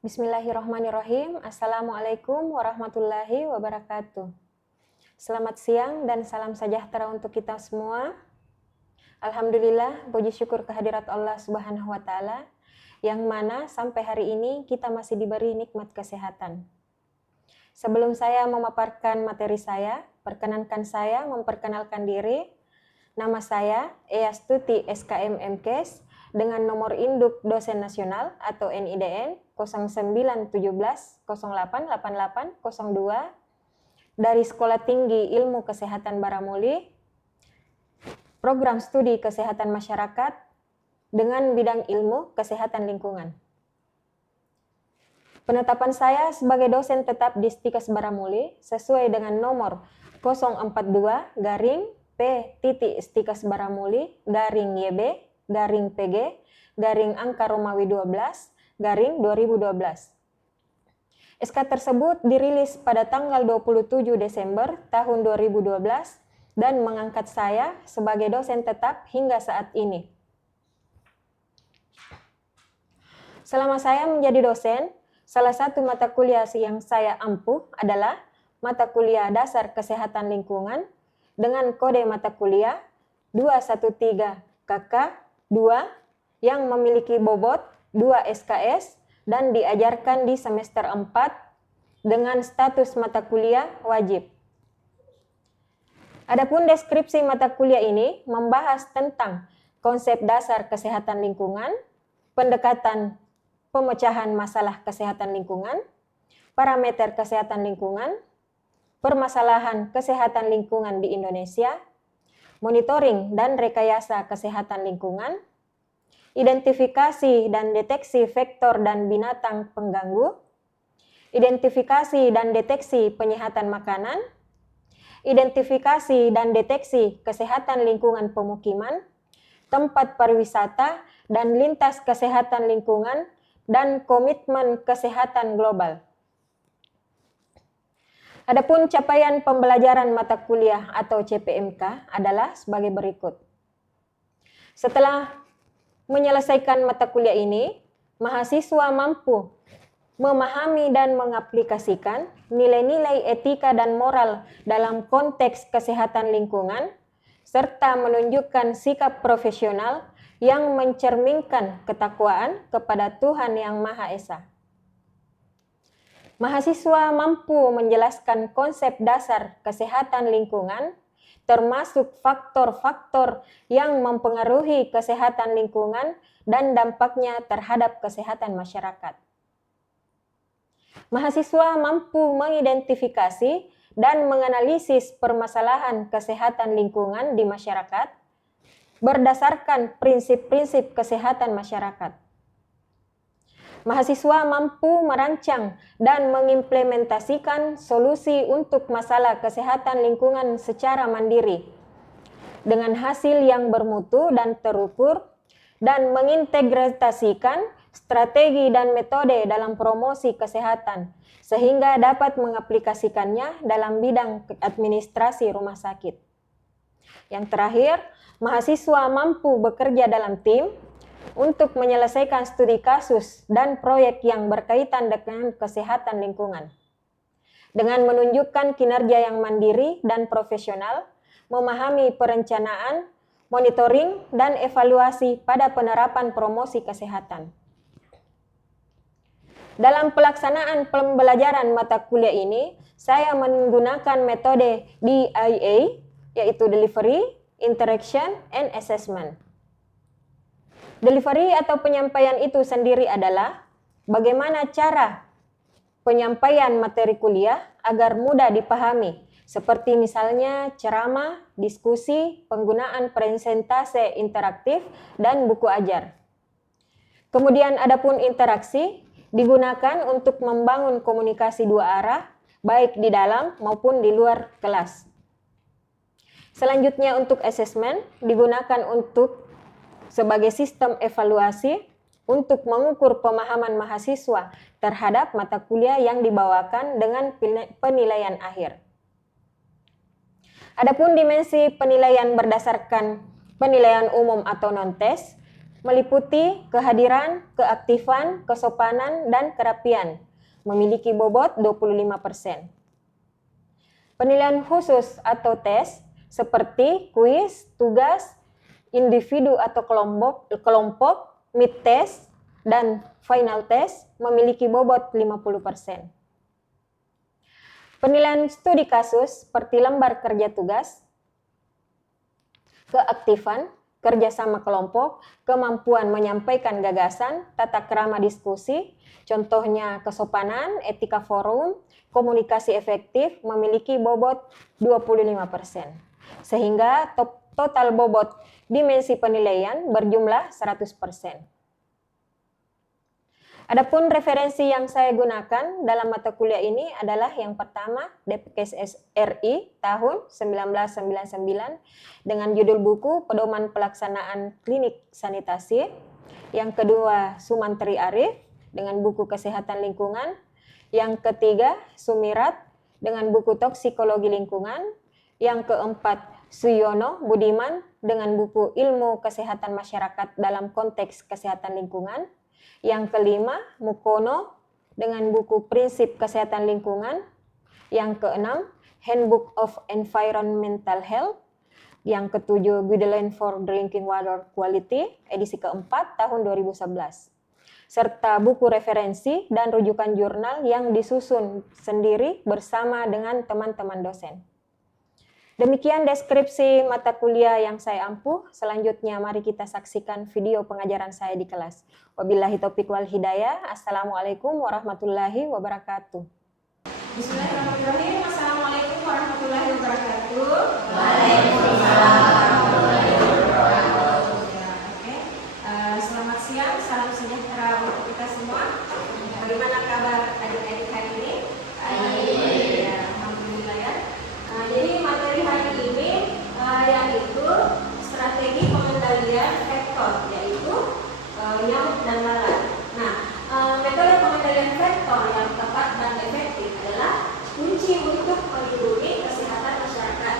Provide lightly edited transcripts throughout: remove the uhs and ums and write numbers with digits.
Bismillahirrahmanirrahim. Assalamualaikum warahmatullahi wabarakatuh. Selamat siang dan salam sejahtera untuk kita semua. Alhamdulillah, puji syukur kehadirat Allah Subhanahu wa Ta'ala, yang mana sampai hari ini kita masih diberi nikmat kesehatan. Sebelum saya memaparkan materi saya, perkenankan saya memperkenalkan diri. Nama saya Eyastuti SKM MKes dengan nomor induk dosen nasional atau NIDN 0917088802 dari Sekolah Tinggi Ilmu Kesehatan Baramuli, program studi kesehatan masyarakat dengan bidang ilmu kesehatan lingkungan. Penetapan saya sebagai dosen tetap di Stikes Baramuli sesuai dengan nomor 042-P.Stikes Baramuli /YB/PG/angka Romawi 12/2012. SK tersebut dirilis pada tanggal 27 Desember tahun 2012 dan mengangkat saya sebagai dosen tetap hingga saat ini. Selama saya menjadi dosen, salah satu mata kuliah yang saya ampuh adalah mata kuliah Dasar Kesehatan Lingkungan dengan kode mata kuliah 213 KK2 yang memiliki bobot 2 SKS dan diajarkan di semester 4 dengan status mata kuliah wajib. Adapun deskripsi mata kuliah ini membahas tentang konsep dasar kesehatan lingkungan, pendekatan pemecahan masalah kesehatan lingkungan, parameter kesehatan lingkungan, permasalahan kesehatan lingkungan di Indonesia, monitoring dan rekayasa kesehatan lingkungan, identifikasi dan deteksi vektor dan binatang pengganggu, identifikasi dan deteksi penyehatan makanan, identifikasi dan deteksi kesehatan lingkungan pemukiman, tempat pariwisata dan lintas kesehatan lingkungan, dan komitmen kesehatan global. Adapun capaian pembelajaran mata kuliah atau CPMK adalah sebagai berikut. Setelah menyelesaikan mata kuliah ini, mahasiswa mampu memahami dan mengaplikasikan nilai-nilai etika dan moral dalam konteks kesehatan lingkungan, serta menunjukkan sikap profesional yang mencerminkan ketakwaan kepada Tuhan Yang Maha Esa. Mahasiswa mampu menjelaskan konsep dasar kesehatan lingkungan, termasuk faktor-faktor yang mempengaruhi kesehatan lingkungan dan dampaknya terhadap kesehatan masyarakat. Mahasiswa mampu mengidentifikasi dan menganalisis permasalahan kesehatan lingkungan di masyarakat berdasarkan prinsip-prinsip kesehatan masyarakat. Mahasiswa mampu merancang dan mengimplementasikan solusi untuk masalah kesehatan lingkungan secara mandiri, dengan hasil yang bermutu dan terukur, dan mengintegrasikan strategi dan metode dalam promosi kesehatan, sehingga dapat mengaplikasikannya dalam bidang administrasi rumah sakit. Yang terakhir, mahasiswa mampu bekerja dalam tim untuk menyelesaikan studi kasus dan proyek yang berkaitan dengan kesehatan lingkungan. Dengan menunjukkan kinerja yang mandiri dan profesional, memahami perencanaan, monitoring, dan evaluasi pada penerapan promosi kesehatan. Dalam pelaksanaan pembelajaran mata kuliah ini, saya menggunakan metode DIA, yaitu Delivery, Interaction, and Assessment. Delivery atau penyampaian itu sendiri adalah bagaimana cara penyampaian materi kuliah agar mudah dipahami, seperti misalnya ceramah, diskusi, penggunaan presentase interaktif, dan buku ajar. Kemudian adapun interaksi digunakan untuk membangun komunikasi dua arah, baik di dalam maupun di luar kelas. Selanjutnya untuk assessment digunakan untuk sebagai sistem evaluasi untuk mengukur pemahaman mahasiswa terhadap mata kuliah yang dibawakan dengan penilaian akhir. Adapun dimensi penilaian berdasarkan penilaian umum atau non-tes meliputi kehadiran, keaktifan, kesopanan, dan kerapian, memiliki bobot 25%. Penilaian khusus atau tes seperti kuis, tugas, individu atau kelompok, mid test, dan final test memiliki bobot 50%. Penilaian studi kasus seperti lembar kerja tugas, keaktifan, kerjasama kelompok, kemampuan menyampaikan gagasan, tata krama diskusi, contohnya kesopanan, etika forum, komunikasi efektif memiliki bobot 25%. Sehingga total bobot dimensi penilaian berjumlah 100%. Adapun referensi yang saya gunakan dalam mata kuliah ini adalah yang pertama DPKS RI tahun 1999 dengan judul buku Pedoman Pelaksanaan Klinik Sanitasi. Yang kedua Sumantri Arif dengan buku Kesehatan Lingkungan. Yang ketiga Sumirat dengan buku Toksikologi Lingkungan. Yang keempat Suyono Budiman dengan buku Ilmu Kesehatan Masyarakat dalam Konteks Kesehatan Lingkungan. Yang kelima, Mukono dengan buku Prinsip Kesehatan Lingkungan. Yang keenam, Handbook of Environmental Health. Yang ketujuh, Guideline for Drinking Water Quality, edisi keempat tahun 2011. Serta buku referensi dan rujukan jurnal yang disusun sendiri bersama dengan teman-teman dosen. Demikian deskripsi mata kuliah yang saya ampuh. Selanjutnya mari kita saksikan video pengajaran saya di kelas. Wabillahi taufiq wal hidayah. Assalamualaikum warahmatullahi wabarakatuh. Bismillahirrahmanirrahim. Assalamualaikum warahmatullahi wabarakatuh. Waalaikumsalam warahmatullahi wabarakatuh. Oke. Selamat siang, salam sejahtera untuk kita semua. Bagaimana kabar adik-adik hari ini? Baik. Ya, alhamdulillah ya. Jadi materi hari ini yaitu strategi pengendalian vektor, yaitu nyamuk dan lalat. Nah, metode pengendalian vektor yang tepat dan efektif adalah kunci untuk melindungi kesehatan masyarakat.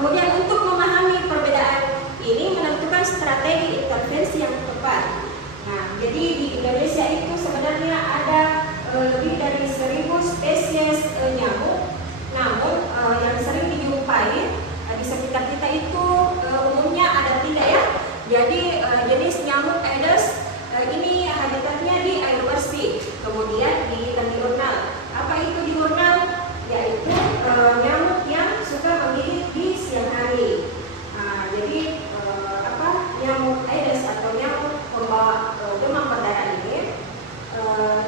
kemudian untuk memahami perbedaan ini menentukan strategi intervensi yang tepat. Nah, jadi di Indonesia itu sebenarnya ada lebih dari 1000 spesies nyamuk. Namun yang sering dijumpai di sekitar kita itu umumnya ada 3 ya. Jadi jenis nyamuk Aedes ini habitatnya di air bersih, kemudian di diurnal. Apa itu diurnal? Yaitu nyamuk yang suka menggigit di siang hari. Jadi nyamuk Aedes atau nyamuk pembawa demam berdarah ini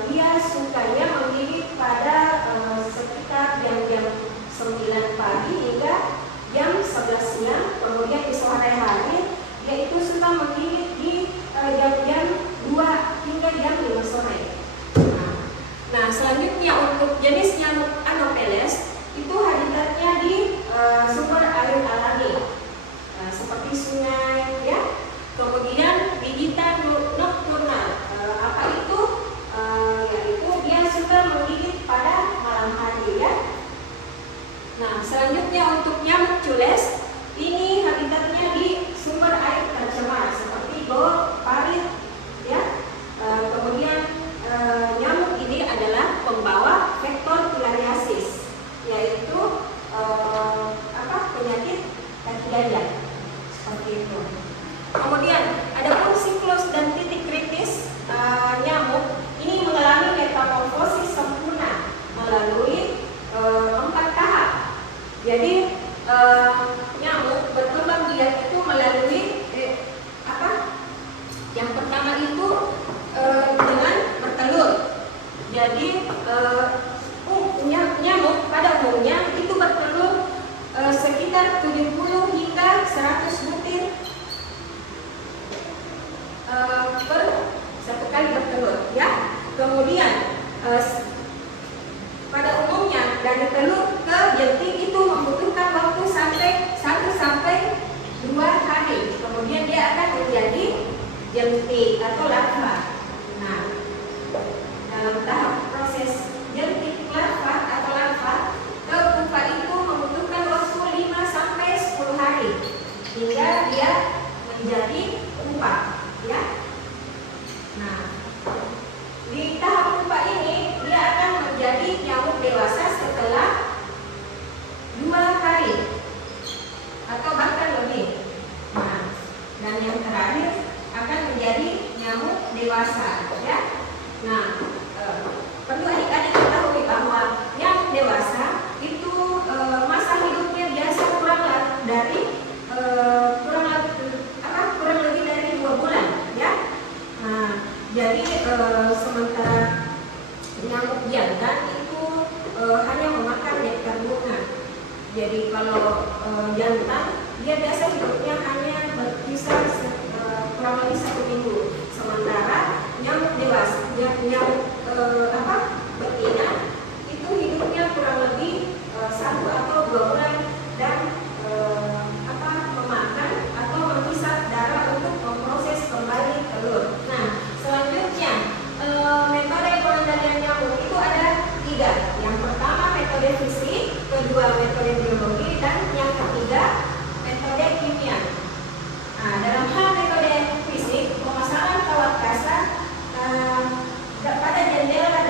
dia sukanya menggigit pada sekitar jam-jam 9 pagi hingga jam 11 siang. Kemudian di sore hari dia itu suka menggigit di jam-jam 2 hingga jam 5 sore. Nah, selanjutnya untuk jenis nyamuk Anopheles itu habitatnya di sumber air alami seperti sungai ya. Kemudian gigitan nokturnal. Apa itu? Yaitu dia suka menggigit pada malam hari ya. Nah, selanjutnya untuk nyamuk Cules ini habitatnya di sumber air tercemar seperti bor, parit ya. Kemudian nyamuk ini adalah pembawa vektor filariasis, yaitu penyakit kaki gajah seperti itu. Kemudian adapun siklus dan titik kritis nyamuk ini mengalami metamorfosis sempurna melalui 4 tahap. Jadi nyamuk berkembang biak itu melalui yang pertama itu dengan bertelur. Jadi nyamuk pada umumnya itu bertelur sekitar 70 hingga 100 butir per satu kali bertelur ya. Kemudian pada umumnya dari telur ke jentik itu membutuhkan waktu sampai 1 sampai 2 hari. Kemudian dia akan menjadi jentik atau larva. Nah, dalam tahap proses jentik larva atau larva ke pupa itu membutuhkan waktu 5 sampai 10 hari hingga dia menjadi pupa ya. Nah, di tahap pupa ini dia akan menjadi nyamuk dewasa setelah 2 hari atau bahkan lebih. Nah, dan yang terakhir akan menjadi nyamuk dewasa ya. Nah, perlu adik-adik ketahui bahwa nyamuk dewasa itu masa hidupnya biasa kurang lebih dari 2 bulan ya. Nah, jadi sementara nyamuk jantan itu hanya memakan nektar bunga. Jadi kalau jantan dia biasa hidupnya hanya berkisar kurang lebih 1 minggu. Sementara nyamuk dewasa, nyamuk betina itu hidupnya kurang lebih 1 atau 2 bulan dan memakan atau menghisap darah untuk memproses kembali telur. Nah, selanjutnya metode pengendalian nyamuk itu ada 3. Yang pertama metode fisik, kedua metode biologi, dan yang ketiga metode kimia. Nah, dalam hal metode fisik, pemasangan kawat kasar pada jendela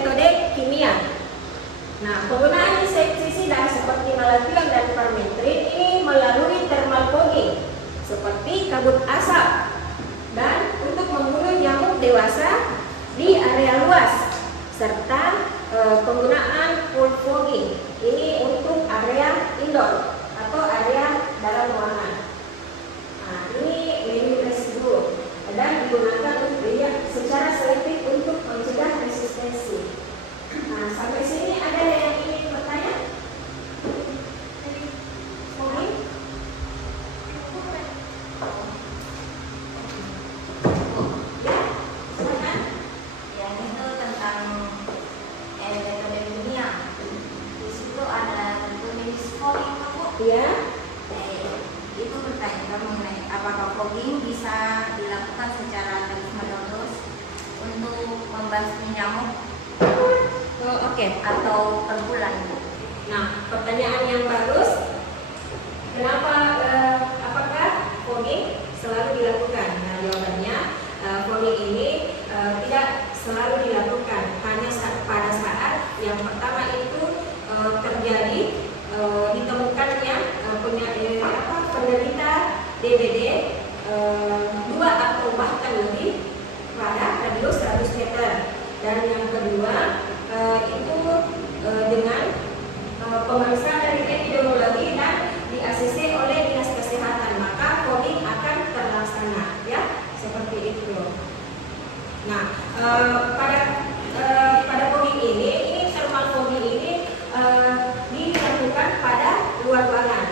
metode kimia. Nah, penggunaan insektisida seperti malathion dan permetrin ini melalui thermal fogging seperti kabut asap dan untuk membunuh nyamuk dewasa di area luas, serta penggunaan full fogging ini untuk area indoor atau area dalam ruangan. Nah, ini menu residu dan digunakan untuk secara selektif untuk mencegah resistensi. Nah, sampai sini ada yang ingin bertanya? Mungkin? Ya, silakan. Yang itu tentang metode kimia. Di situ ada jenis fogging, Bu. Ya, Itu bertanya mengenai apakah fogging bisa dilakukan secara terus-menerus untuk membasmi nyamuk oke. atau per bulan, Bu. Nah, pertanyaan yang bagus. Kenapa? Apakah fogging selalu dilakukan? Nah, jawabannya fogging ini tidak selalu dilakukan. Hanya pada saat yang pertama itu terjadi ditemukannya penderita DBD 2 atau bahkan lebih pada radius 100 meter. Dan yang kedua itu dengan pemeriksaan dari epidemiologi dan di ACC oleh Dinas Kesehatan, maka fogging akan terlaksana, ya, seperti itu. Nah, pada fogging ini thermal fogging ini dilakukan pada luar ruangan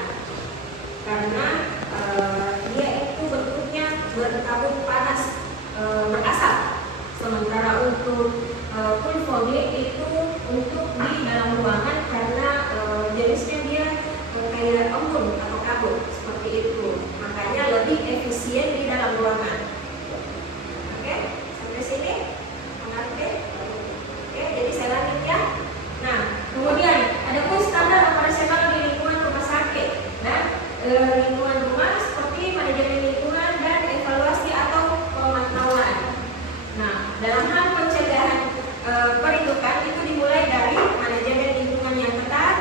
karena dia itu bentuknya berkabut panas, berasap. Sementara untuk full fogging itu untuk di dalam ruangan karena jenisnya dia kayak embun atau kabut seperti itu, makanya lebih efisien di dalam ruangan. Oke, sampai sini mengerti? Oke, jadi saya lanjut ya. Nah, kemudian ada pun standar operasional di lingkungan rumah sakit dan lingkungan rumah seperti manajemen lingkungan dan evaluasi atau pemantauan. Nah, dalam hal pencegahan perindukan itu dimulai dari manajemen lingkungan yang ketat,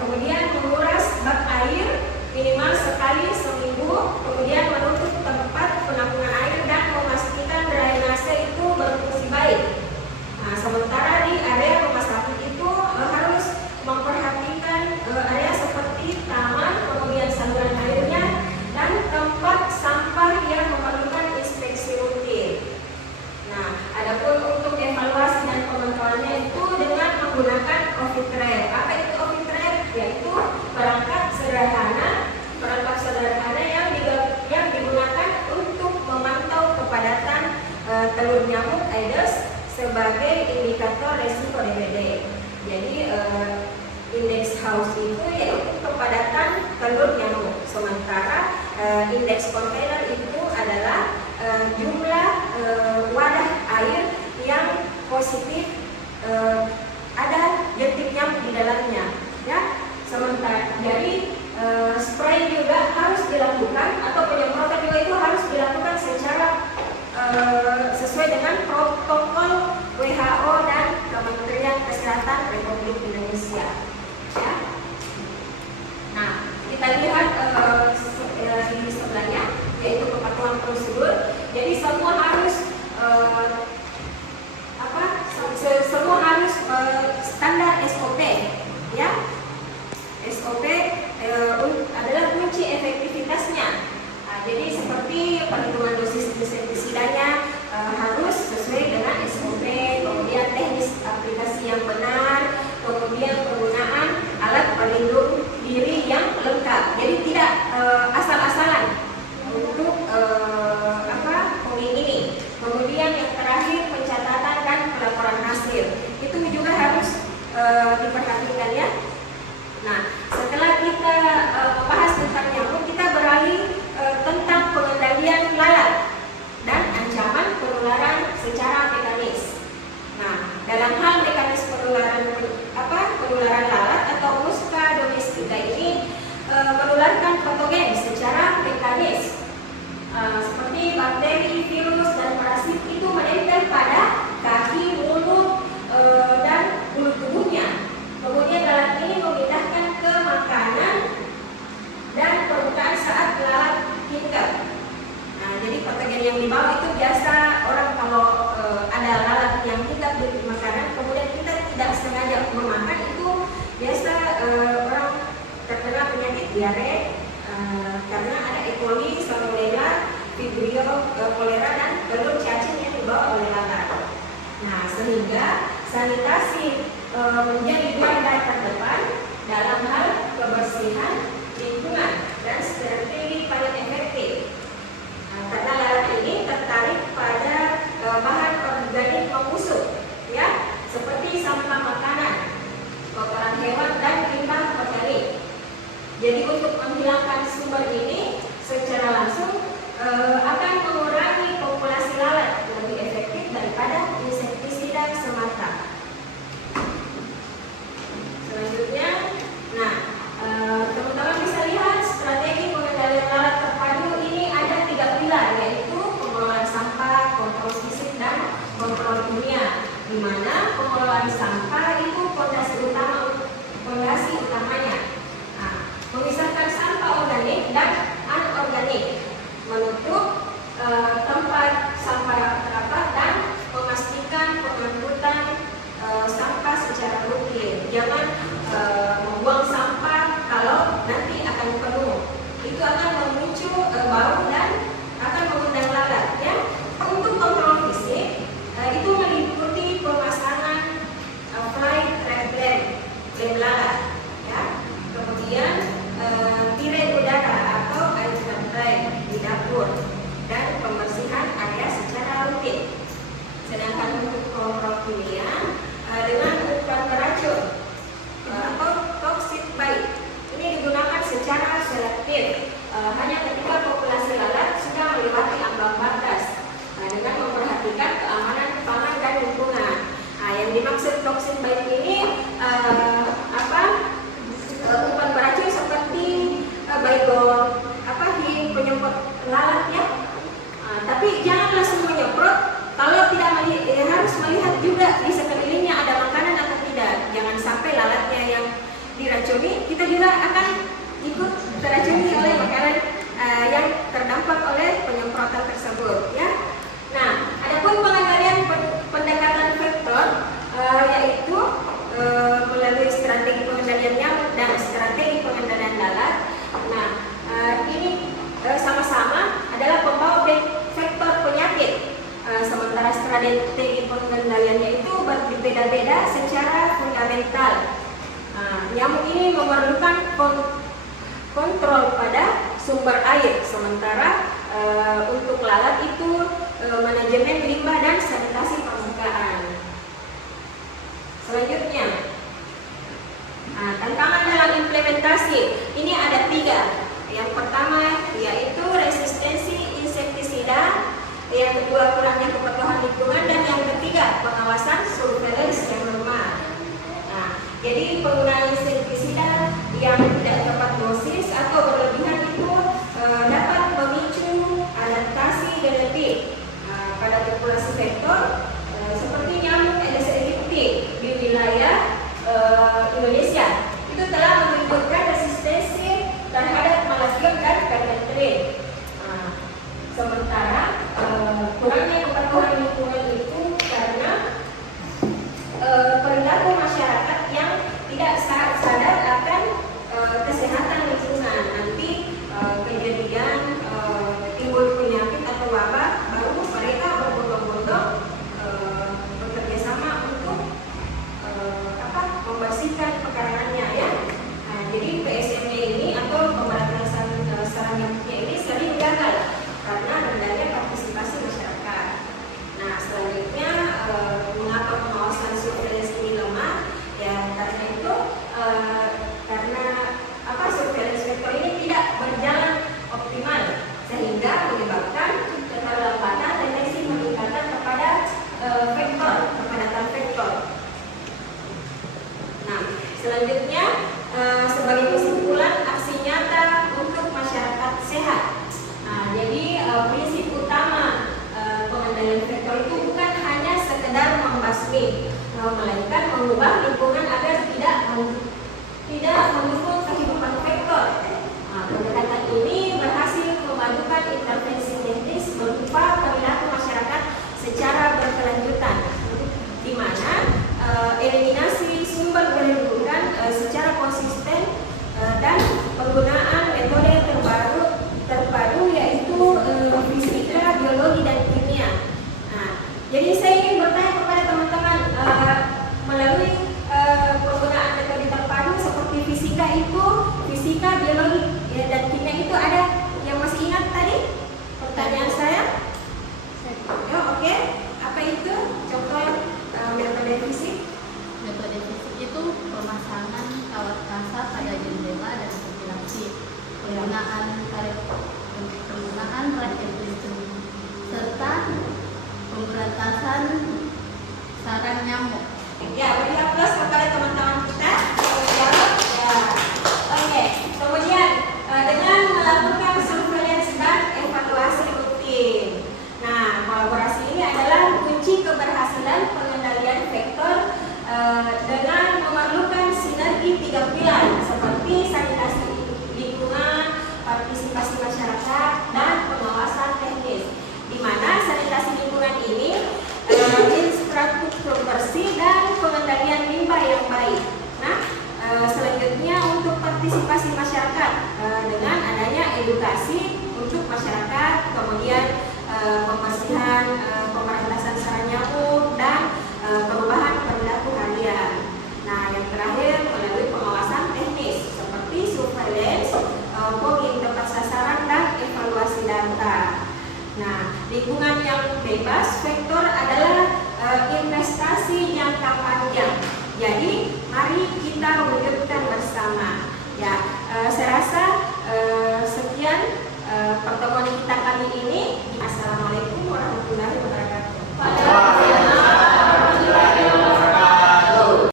kemudian menguras bak air minimal sekali seminggu, kemudian menutup tempat penampungan air dan memastikan drainase itu berfungsi baik. Nah, sementara di area rumah sakit itu harus memperhatikan area seperti taman, kemudian saluran airnya dan tempat sampah yang memerlukan inspeksi rutin. Nah, adapun untuk evaluasi dan pemantauannya itu dengan menggunakan office trail. Apa itu office trail? Yaitu perangkat sederhana yang digunakan untuk memantau kepadatan telur nyamuk Aedes sebagai indikator resiko DBD. Jadi indeks house itu yaitu kepadatan telur nyamuk, sementara indeks container itu adalah jumlah wadah air yang positif ada jentik nyamuk di dalamnya, ya. Sementara jadi spray juga harus dilakukan atau penyemprotan juga itu harus dilakukan secara sesuai dengan protokol WHO dan Kementerian Kesehatan Republik Indonesia, ya. Nah, kita lihat di sebelahnya yaitu kepatuhan prosedur. Jadi semua harus semua harus standar SOP, ya. SOP adalah kunci efektivitasnya. Nah, jadi seperti perhitungan dosis insektisidanya harus sesuai dengan SOP, kemudian teknis memakan itu biasa orang terkena penyakit diare karena ada E. coli, salmonella, vibrio, kolera dan telur cacing yang dibawa oleh lalat. Nah, sehingga sanitasi menjadi garda terdepan dalam hal kebersihan lingkungan dan strategi paling efektif. Karena lalat ini tertarik pada bahan organik pembusuk, ya, seperti sampah makanan, kotoran hewan dan limbah organik. Jadi untuk menghilangkan sumber ini secara langsung akan mengurangi populasi lalat lebih efektif daripada insektisida semata. Selanjutnya, nah teman-teman bisa lihat strategi pengendalian lalat terpadu ini ada 3 pilar, yaitu pengelolaan sampah, kontrol fisik dan kontrol kimia. Di mana pengelolaan sampah itu fondasi utamanya. Nah, memisahkan sampah organik dan anorganik, menutup tempat sampah terapat dan memastikan pengangkutan sampah secara rutin. Jangan membuang sampah kalau nanti akan penuh. Itu akan memicu bau dan akan mengundang lalat, ya. Untuk kontrol fisik itu meliputi pemasangan fly trap lem lalat, ya. Kemudian tirai udara atau air spray di dapur dan pembersihan area secara rutin. Sedangkan untuk kontrol kimia dengan ukuran beracun atau toxic bite ini digunakan secara selektif hanya ketika populasi lalat sudah melewati ambang batas dengan memperhatikan keamanan pangan dan lingkungan. Yang dimaksud toxic bite ini umpan beracun seperti baygon, hiu penyemprot lalat, ya. Tapi janganlah semua nyemprot. Kalau tidak harus melihat juga di sekelilingnya ada makanan atau tidak. Jangan sampai lalatnya yang diracuni, kita juga akan ikut teracuni oleh makanan yang terdampak oleh penyemprotan tersebut, ya. Nah, adapun pengendalian pendekatan vektor yaitu melalui strategi pengendalian nyamuk dan strategi pengendalian lalat. Nah, ini sama-sama adalah pembawa vektor penyakit. Sementara strategi pengendaliannya itu berbeda-beda secara fundamental. Nyamuk ini memerlukan kontrol pada sumber air, sementara untuk lalat itu manajemen limbah dan sanitasi permukaan. Selanjutnya, tantangan dalam implementasi ini ada 3. Yang pertama yaitu resistensi insektisida, yang kedua kurangnya kepatuhan lingkungan, dan yang ketiga pengawasan surveillance yang lemah. Nah, jadi penggunaan insektisida yang tidak tepat dosis atau berlebihan itu dapat memicu adaptasi genetik pada populasi vektor seperti nyamuk Aedes aegypti di wilayah Indonesia. Itu telah menimbulkan resistensi terhadap malafiot dan permethrin. Sementara kurangnya kepatuhan lingkungan itu karena perilaku masyarakat yang tidak sadar akan kesehatan lingkungan. Nanti kejadian timbul penyakit atau wabah, baru mereka berbondong-bondong bekerja sama untuk membersihkan pekarangannya, ya. Jadi PSM-nya ini atau pemberantasan sarang nyamuknya ini sering gagal karena rendahnya partisipasi masyarakat. Nah, selanjutnya mengapa pengawasan surveillance ini lemah? Ya, karena itu karena surveillance vektor ini tidak berjalan optimal sehingga menyebabkan keterlambatan deteksi peningkatan kepada kepadatan vektor. Nah, selanjutnya sebagai kesimpulan aksi nyata untuk masyarakat sehat. Jadi prinsip utama pengendalian vektor itu bukan hanya sekedar membasmi, melainkan mengubah lingkungan agar tidak mendukung kehidupan vektor. Pendekatan ini berhasil memadukan intervensi teknis berupa perilaku masyarakat secara berkelanjutan, di mana eliminasi sumber secara konsisten dan penggunaan metode terbaru yaitu fisika, biologi dan kimia. Nah, jadi saya